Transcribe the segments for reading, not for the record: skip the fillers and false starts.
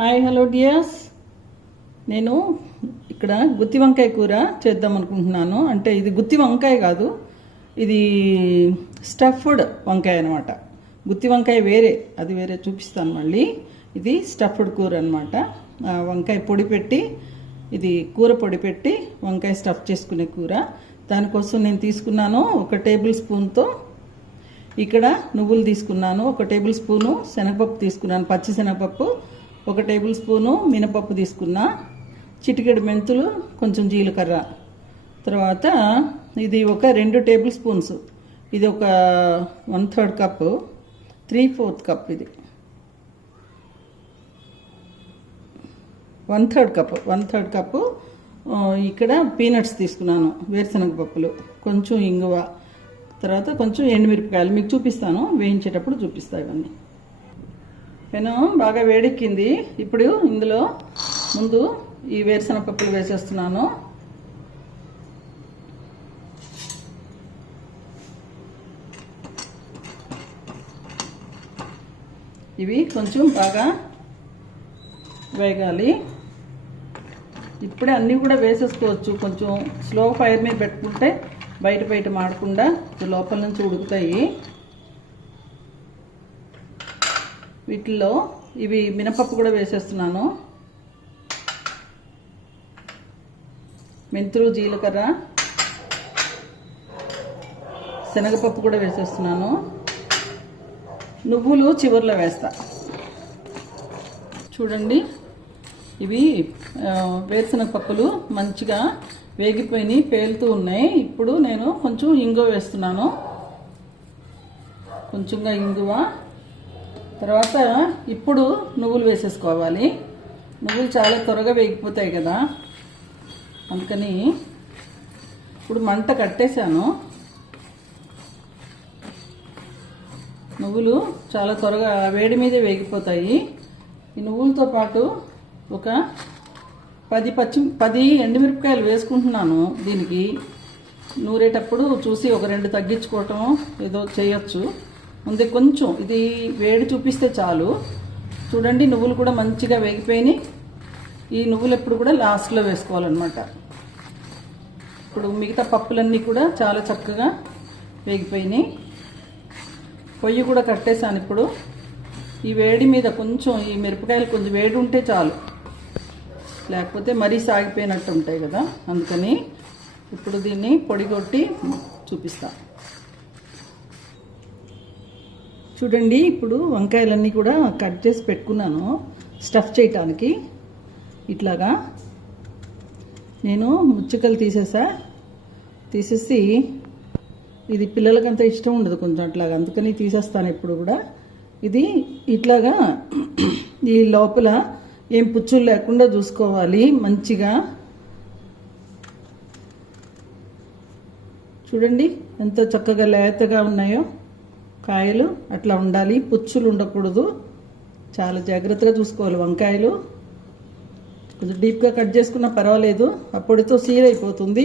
Hi hello dears, నేను ఇక్కడ గుత్తి వంకాయ కూర చేద్దాం అనుకుంటున్నాను. అంటే ఇది గుత్తి వంకాయ కాదు, ఇది స్టఫ్డ్ వంకాయ అనమాట. గుత్తి వంకాయ వేరే, అది వేరే చూపిస్తాను మళ్ళీ. ఇది స్టఫ్డ్ కూర అనమాట. వంకాయ పొడి పెట్టి, ఇది కూర పొడి పెట్టి వంకాయ స్టఫ్ చేసుకునే కూర. దానికోసం నేను తీసుకున్నాను 1 టేబుల్ స్పూన్తో ఇక్కడ నువ్వులు తీసుకున్నాను, 1 టేబుల్ స్పూను శనగపప్పు తీసుకున్నాను, పచ్చి శనగపప్పు, 1 టేబుల్ స్పూను మినపప్పు తీసుకున్నా, చిటికెడు మెంతులు, కొంచెం జీలకర్ర. తర్వాత ఇది ఒక 2 టేబుల్ స్పూన్స్, ఇది ఒక 1/3 కప్పు, 3/4 కప్, ఇది 1/3 కప్పు. ఇక్కడ పీనట్స్ తీసుకున్నాను, వేరుశనగ పప్పులు, కొంచెం ఇంగువ, తర్వాత కొంచెం ఎండుమిరపకాయలు. మీకు చూపిస్తాను, వేయించేటప్పుడు చూపిస్తాను ఇవన్నీ. పెనం బాగా వేడెక్కింది. ఇప్పుడు ఇందులో ముందు ఈ వేరుశనగ పప్పులు వేసేస్తున్నాను. ఇవి కొంచెం బాగా వేగాలి. ఇప్పుడే అన్నీ కూడా వేసేసుకోవచ్చు. కొంచెం స్లో ఫైర్ మీద పెట్టుకుంటే బయట మాడకుండా లోపల నుంచి ఉడుకుతాయి. వీటిల్లో ఇవి మినపప్పు కూడా వేసేస్తున్నాను, మెంతులు, జీలకర్ర, శనగపప్పు కూడా వేసేస్తున్నాను. నువ్వులు చివర్లో వేస్తా. చూడండి, ఇవి వేరుశనగ పప్పులు మంచిగా వేగిపోయినాయి, పేలుతూ ఉన్నాయి. ఇప్పుడు నేను కొంచెం ఇంగువ వేస్తున్నాను, కొంచెంగా ఇంగువ. తర్వాత ఇప్పుడు నువ్వులు వేసేసుకోవాలి. నువ్వులు చాలా త్వరగా వేగిపోతాయి కదా, అందుకని ఇప్పుడు మంట కట్టేశాను. నువ్వులు చాలా త్వరగా వేడి మీదే వేగిపోతాయి. ఈ నువ్వులతో పాటు ఒక 10 ఎండుమిరపకాయలు వేసుకుంటున్నాను. దీనికి నూరేటప్పుడు చూసి ఒక 2 తగ్గించుకోవటం ఏదో చేయొచ్చు. ముందే కొంచెం ఇది వేడి చూపిస్తే చాలు. చూడండి, నువ్వులు కూడా మంచిగా వేగిపోయినాయి. ఈ నువ్వులు ఎప్పుడు కూడా లాస్ట్లో వేసుకోవాలన్నమాట. ఇప్పుడు మిగతా పప్పులన్నీ కూడా చాలా చక్కగా వేగిపోయినాయి. పొయ్యి కూడా కట్టేశాను. ఇప్పుడు ఈ వేడి మీద కొంచెం ఈ మిరపకాయలు కొంచెం వేడి ఉంటే చాలు, లేకపోతే మరీ సాగిపోయినట్టు ఉంటాయి కదా, అందుకని ఇప్పుడు దీన్ని పొడి కొట్టి చూపిస్తా. చూడండి, ఇప్పుడు వంకాయలన్నీ కూడా కట్ చేసి పెట్టుకున్నాను స్టఫ్ చేయటానికి. ఇట్లాగా నేను ముచ్చకలు తీసేసి ఇది పిల్లలకంత ఇష్టం ఉండదు కొంచెం అట్లాగా, అందుకని తీసేస్తాను ఎప్పుడు కూడా. ఇది ఇట్లాగా ఈ లోపల ఏం పుచ్చులు లేకుండా చూసుకోవాలి మంచిగా. చూడండి ఎంత చక్కగా లేతగా ఉన్నాయో కాయలు. అట్లా ఉండాలి, పుచ్చులు ఉండకూడదు. చాలా జాగ్రత్తగా చూసుకోవాలి వంకాయలు. కొంచెం డీప్గా కట్ చేసుకున్నా పర్వాలేదు, అప్పటితో సీల్ అయిపోతుంది.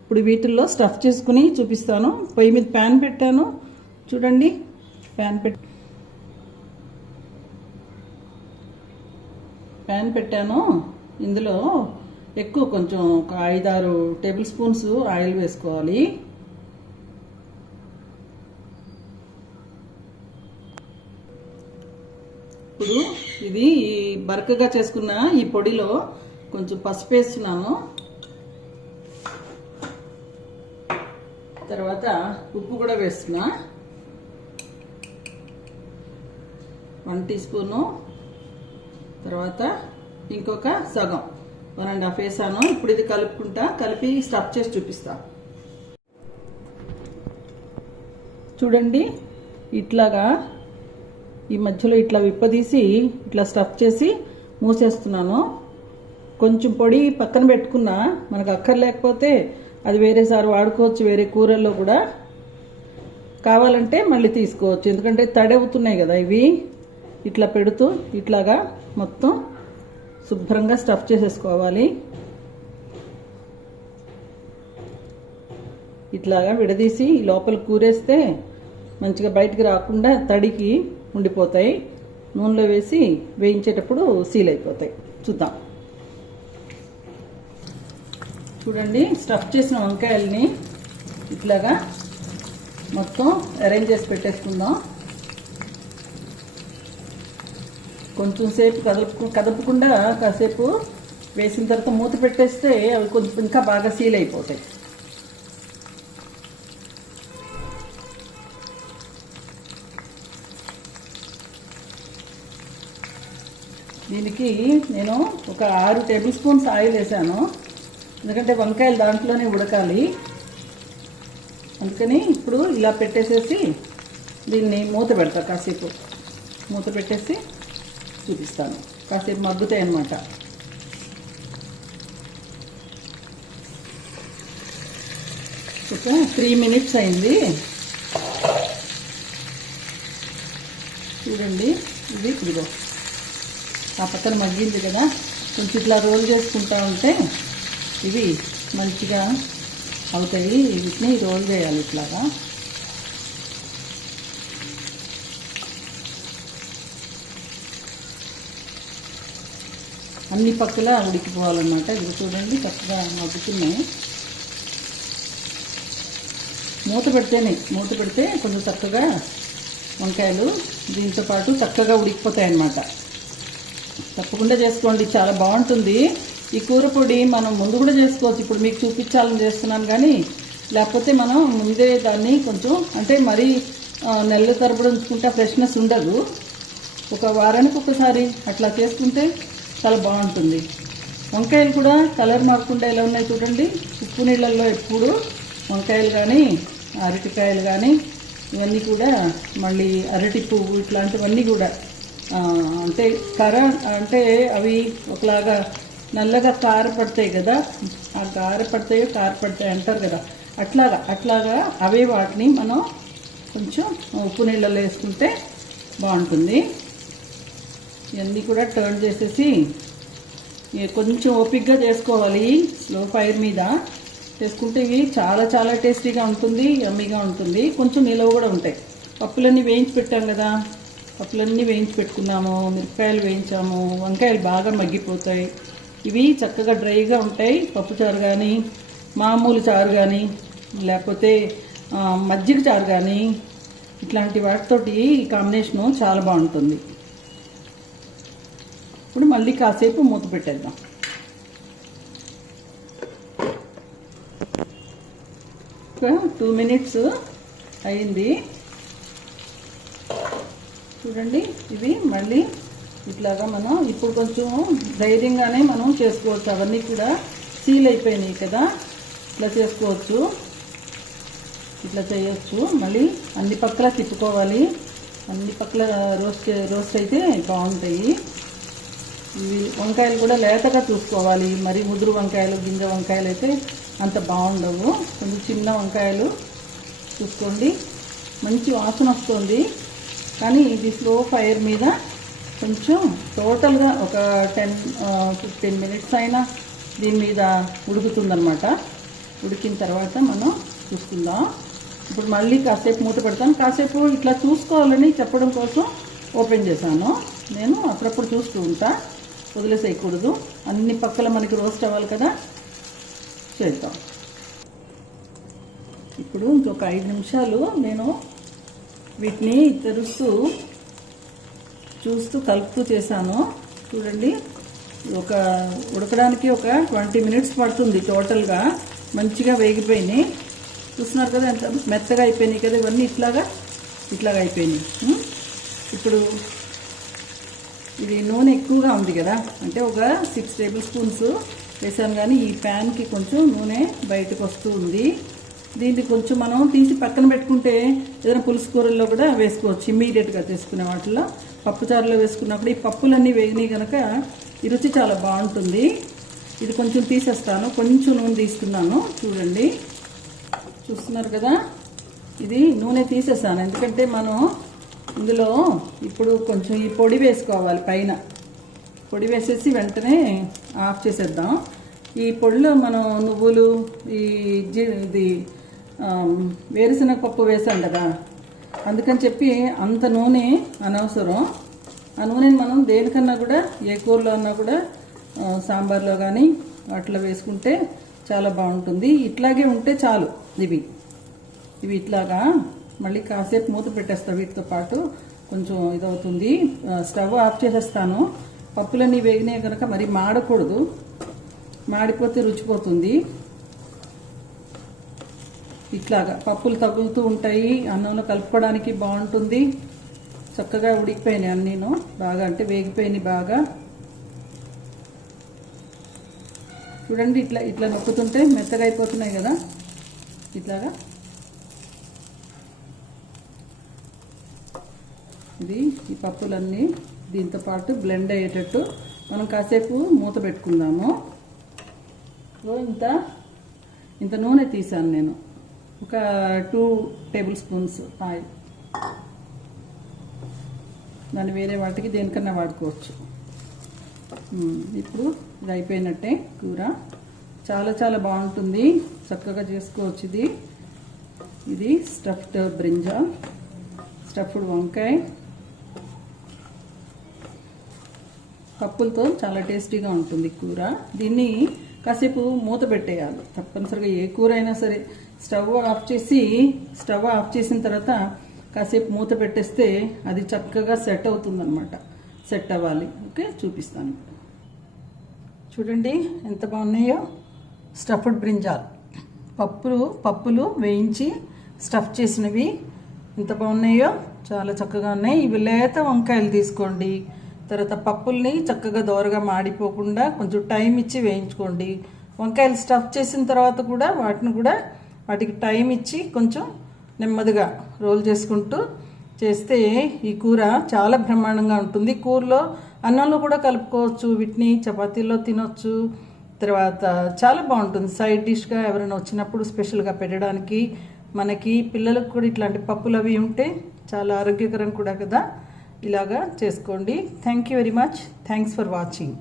ఇప్పుడు వీటిల్లో స్టఫ్ చేసుకుని చూపిస్తాను. పొయ్యి మీద ప్యాన్ పెట్టాను. చూడండి, ప్యాన్ పెట్టాను. ఇందులో ఎక్కువ కొంచెం ఒక 5-6 టేబుల్ స్పూన్స్ ఆయిల్ వేసుకోవాలి. ఇప్పుడు ఇది బరకగా చేసుకున్న ఈ పొడిలో కొంచెం పసుపు వేస్తున్నాను. తర్వాత ఉప్పు కూడా వేస్తున్నా, 1 టీ స్పూను. తర్వాత ఇంకొక సగం 1.5 వేసాను. ఇప్పుడు ఇది కలిపి స్టఫ్ చేసి చూపిస్తా. చూడండి, ఇట్లాగా ఈ మధ్యలో ఇట్లా విప్పదీసి ఇట్లా స్టఫ్ చేసి మూసేస్తున్నాను. కొంచెం పొడి పక్కన పెట్టుకున్నా, మనకు అక్కర్లేకపోతే అది వేరేసారి వాడుకోవచ్చు, వేరే కూరల్లో కూడా. కావాలంటే మళ్ళీ తీసుకోవచ్చు, ఎందుకంటే తడవుతున్నాయి కదా ఇవి. ఇట్లా పెడుతూ ఇట్లాగా మొత్తం శుభ్రంగా స్టఫ్ చేసేసుకోవాలి. ఇట్లాగా విడదీసి లోపల కూరేస్తే మంచిగా బయటికి రాకుండా తడికి ఉండిపోతాయి. నూనెలో వేసి వేయించేటప్పుడు సీల్ అయిపోతాయి. చూద్దాం. చూడండి, స్టఫ్ చేసిన వంకాయల్ని ఇట్లాగా మొత్తం అరేంజ్ చేసి పెట్టేసుకుందాం. కొంచెం సేపు కదపకుండా కాసేపు వేసిన తర్వాత మూత పెట్టేస్తే అవి కొంచెం ఇంకా బాగా సీల్ అయిపోతాయి. దీనికి నేను ఒక 6 టేబుల్ స్పూన్స్ ఆయిల్ వేసాను, ఎందుకంటే వంకాయలు దాంట్లోనే ఉడకాలి. అందుకని ఇప్పుడు ఇలా పెట్టేసేసి దీన్ని మూత పెడతా. కాసేపు మూత పెట్టేసి చూపిస్తాను. కాసేపు మగ్గుతాయి అన్నమాట. ఒక 3 మినిట్స్ అయింది. చూడండి, ఇది ఇదిగో ఆ పక్కన మగ్గింది కదా. కొంచెం ఇట్లా రోల్ చేసుకుంటా ఉంటే ఇవి మంచిగా అవుతాయి. వీటిని రోల్ చేయాలి ఇట్లాగా. అన్ని పక్కల ఉడికిపోవాలన్నమాట. ఇది చూడండి, చక్కగా మగ్గుతున్నాయి. మూత పెడితే కొంచెం చక్కగా వంకాయలు దీంతో పాటు చక్కగా ఉడికిపోతాయి అన్నమాట. తప్పకుండా చేసుకోండి, చాలా బాగుంటుంది. ఈ కూర పొడి మనం ముందు కూడా చేసుకోవచ్చు. ఇప్పుడు మీకు చూపించాలని చేస్తున్నాను, కానీ లేకపోతే మనం ముందే దాన్ని కొంచెం అంటే మరీ నెలల తరబడి ఉంచుకుంటే ఫ్రెష్నెస్ ఉండదు. ఒక వారానికి ఒకసారి అట్లా చేసుకుంటే చాలా బాగుంటుంది. వంకాయలు కూడా కలర్ మారకుండా ఎలా ఉన్నాయి చూడండి. ఉప్పు నీళ్ళల్లో ఎప్పుడు వంకాయలు కానీ అరటికాయలు కానీ ఇవన్నీ కూడా మళ్ళీ అరటి పువ్వు ఇట్లాంటివన్నీ కూడా అంటే అంటే అవి ఒకలాగా నల్లగా కారపడతాయి కదా. ఆ కారపడతాయి అంటారు కదా. అట్లాగా అవే వాటిని మనం కొంచెం ఉప్పు నీళ్ళలో వేసుకుంటే బాగుంటుంది. ఇవన్నీ కూడా టర్న్ చేసేసి కొంచెం ఓపిక్గా చేసుకోవాలి. స్లో ఫైర్ మీద చేసుకుంటే ఇవి చాలా చాలా టేస్టీగా ఉంటుంది, యమ్మీగా ఉంటుంది. కొంచెం నిలవ కూడా ఉంటాయి. పప్పులన్నీ వేయించి పెట్టాం కదా, పప్పులన్నీ వేయించి పెట్టుకున్నాము, మిరపకాయలు వేయించాము, వంకాయలు బాగా మగ్గిపోతాయి. ఇవి చక్కగా డ్రైగా ఉంటాయి. పప్పుచారు కానీ మామూలు చారు కానీ లేకపోతే మజ్జిగ చారు కానీ ఇట్లాంటి వాటితోటి ఈ కాంబినేషను చాలా బాగుంటుంది. ఇప్పుడు మళ్ళీ కాసేపు మూత పెట్టేద్దాం. ఒక 2 మినిట్స్ అయింది. చూడండి, ఇది మళ్ళీ ఇట్లాగా మనం ఇప్పుడు కొంచెం ధైర్యంగానే మనం చేసుకోవచ్చు. అవన్నీ కూడా సీల్ అయిపోయినాయి కదా, ఇట్లా చేసుకోవచ్చు, ఇట్లా చేయొచ్చు. మళ్ళీ అన్ని పక్కల తిప్పుకోవాలి. అన్ని పక్కల రోస్ట్ అయితే బాగుంటాయి. ఇవి వంకాయలు కూడా లేతగా చూసుకోవాలి. మరి ముదురు వంకాయలు, గింజ వంకాయలు అయితే అంత బాగుండవు. కొంచెం చిన్న వంకాయలు చూసుకోండి. మంచి వాసన వస్తుంది, కానీ ఇది స్లో ఫైర్ మీద కొంచెం టోటల్గా ఒక 10-15 మినిట్స్ అయినా దీని మీద ఉడుకుతుందన్నమాట. ఉడికిన తర్వాత మనం చూసుకుందాం. ఇప్పుడు మళ్ళీ కాసేపు మూత పెడతాను. కాసేపు ఇట్లా చూసుకోవాలని చెప్పడం కోసం ఓపెన్ చేశాను. నేను అప్పుడప్పుడు చూస్తూ ఉంటా, వదిలేసేయకూడదు. అన్ని పక్కల మనకి రోస్ట్ అవ్వాలి కదా. చేద్దాం. ఇప్పుడు ఇంకొక 5 నిమిషాలు నేను వీటిని చూస్తూ కలుపుతూ చేశాను. చూడండి, ఉడకడానికి ఒక 20 మినిట్స్ పడుతుంది టోటల్గా. మంచిగా వేగిపోయినాయి. చూస్తున్నారు కదా ఎంత మెత్తగా అయిపోయినాయి కదా. ఇవన్నీ ఇట్లాగా అయిపోయినాయి. ఇప్పుడు ఇది నూనె ఎక్కువగా ఉంది కదా, అంటే ఒక 6 టేబుల్ స్పూన్స్ వేసాను, కానీ ఈ ప్యాన్కి కొంచెం నూనె బయటకు వస్తూ ఉంది. దీన్ని కొంచెం మనం తీసి పక్కన పెట్టుకుంటే ఏదైనా పులుసు కూరల్లో కూడా వేసుకోవచ్చు. ఇమ్మీడియట్గా చేసుకునే వాటిల్లో పప్పుచారులో వేసుకున్నప్పుడు ఈ పప్పులన్నీ వేగినాయి కనుక ఈ రుచి చాలా బాగుంటుంది. ఇది కొంచెం తీసేస్తాను. కొంచెం నూనె తీసుకున్నాను. చూడండి, చూస్తున్నారు కదా. ఇది నూనె తీసేసాను, ఎందుకంటే మనం ఇందులో ఇప్పుడు కొంచెం ఈ పొడి వేసుకోవాలి. పైన పొడి వేసేసి వెంటనే ఆఫ్ చేసేద్దాం. ఈ పొడిలో మనం నువ్వులు, ఇది వేరుశనగ పప్పు వేసాం కదా, అందుకని చెప్పి అంత నూనె అనవసరం. ఆ నూనెని మనం దేనికన్నా కూడా ఏ కూరలో అన్నా కూడా సాంబార్లో కానీ వాటిలో వేసుకుంటే చాలా బాగుంటుంది. ఇట్లాగే ఉంటే చాలు. ఇవి ఇట్లాగా మళ్ళీ కాసేపు మూత పెట్టేస్తా. వీటితో పాటు కొంచెం ఇదవుతుంది. స్టవ్ ఆఫ్ చేసేస్తాను. పప్పులన్నీ వేగినాయి కనుక మరి మాడకూడదు, మాడిపోతే రుచిపోతుంది. ఇట్లాగా పప్పులు తగులుతూ ఉంటాయి, అన్నంలో కలుపుకోవడానికి బాగుంటుంది. చక్కగా ఉడికిపోయినాయి అన్నీను, బాగా అంటే వేగిపోయినాయి బాగా. చూడండి, ఇట్లా నొక్కుతుంటే మెత్తగా అయిపోతున్నాయి కదా. ఇట్లాగా ఈ పప్పులన్నీ దీంతో పాటు బ్లెండ్ అయ్యేటట్టు మనం కాసేపు మూత పెట్టుకుందాము. ఇంత నూనె తీసాను నేను, ఒక 2 టేబుల్ స్పూన్స్ ఆయిల్. దాన్ని వేరే వాటికి దేనికన్నా వాడుకోవచ్చు. ఇప్పుడు ఇది అయిపోయినట్టే. కూర చాలా చాలా బాగుంటుంది, చక్కగా చేసుకోవచ్చు. ఇది స్టఫ్డ్ బ్రింజాల్, స్టఫ్డ్ వంకాయ పప్పులతో చాలా టేస్టీగా ఉంటుంది కూర. దీన్ని కాసేపు మూత పెట్టేయాలి తప్పనిసరిగా. ఏ కూర అయినా సరే స్టవ్ ఆఫ్ చేసిన తర్వాత కాసేపు మూత పెట్టేస్తే అది చక్కగా సెట్ అవుతుందన్నమాట. సెట్ అవ్వాలి. ఓకే, చూపిస్తాను. చూడండి ఎంత బాగున్నాయో. స్టఫ్డ్ బ్రింజాల్ పప్పులు వేయించి స్టఫ్ చేసినవి ఎంత బాగున్నాయో, చాలా చక్కగా ఉన్నాయి. ఇవి లేత వంకాయలు తీసుకోండి. తర్వాత పప్పుల్ని చక్కగా దోరగా మాడిపోకుండా కొంచెం టైం ఇచ్చి వేయించుకోండి. వంకాయలు స్టఫ్ చేసిన తర్వాత కూడా వాటికి టైం ఇచ్చి కొంచెం నెమ్మదిగా రోల్ చేసుకుంటూ చేస్తే ఈ కూర చాలా బ్రహ్మాండంగా ఉంటుంది. కూరలో అన్నంలో కూడా కలుపుకోవచ్చు, వీటిని చపాతీల్లో తినొచ్చు. తర్వాత చాలా బాగుంటుంది సైడ్ డిష్గా. ఎవరైనా వచ్చినప్పుడు స్పెషల్గా పెట్టడానికి, మనకి పిల్లలకు కూడా ఇట్లాంటి పప్పులు అవి ఉంటే చాలా ఆరోగ్యకరం కూడా కదా. ఇలాగా చేసుకోండి. Thank you very much. Thanks for watching.